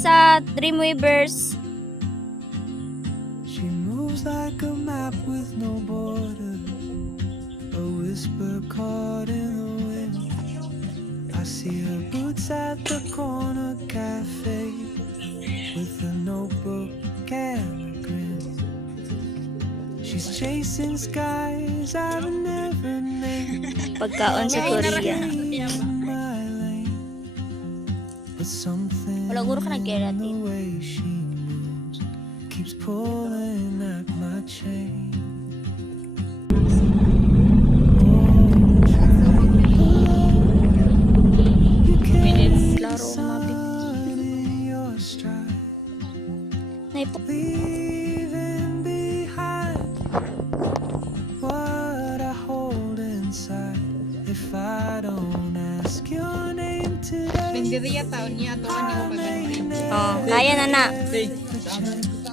Sa Dreamweavers. She moves like a map with no border, a whisper caught in the wind. I see her boots at the corner cafe with a notebook and a grin. She's chasing skies I've never named. Pagkaon sa Korea. But something Wala guro ka in the nag-keratin. way she moves keeps pulling at my chain. Minutes laro mabig. Leaving behind what I hold inside. If I don't ask your name today, Nagdiriya taon niya ato kan ni mo Oh, kaya na na.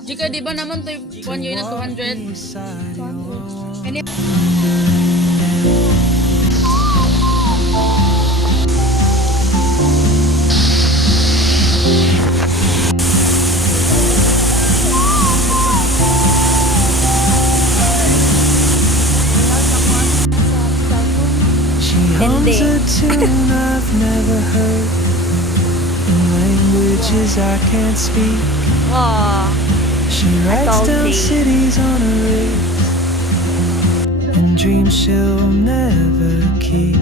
Jika di ba naman to 1 year na 200? Kani hums a tune I've never heard in languages I can't speak. Oh, She writes down cities on a wrist and dreams she'll never keep.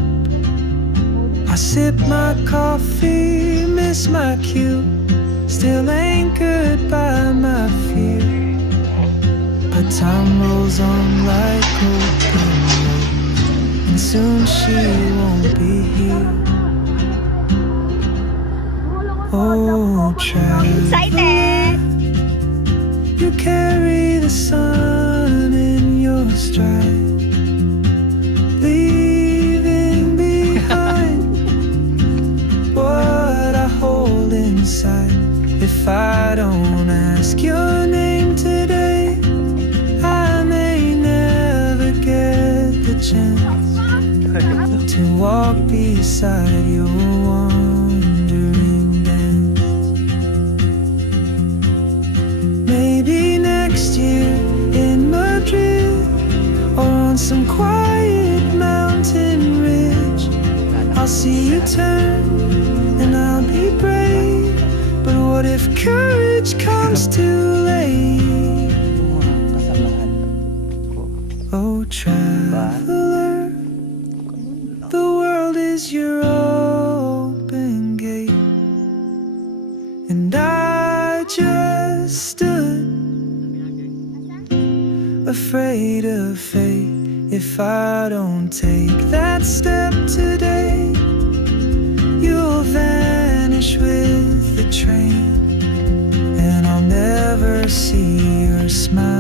I sip my coffee, miss my cue, still anchored by my fear. But time rolls on like open road, and soon she won't be here. Oh, excited! you carry the sun in your stride, leaving behind what I hold inside. If I don't ask your name today, I may never get the chance to walk beside your wandering dance. Maybe next year in Madrid, or on some quiet mountain ridge, I'll see you turn and I'll be brave. But what if courage comes too late? Oh, traveler, the world is your open gate, and I just stood afraid of fate. If I don't take that step today, you'll vanish with the train, and I'll never see your smile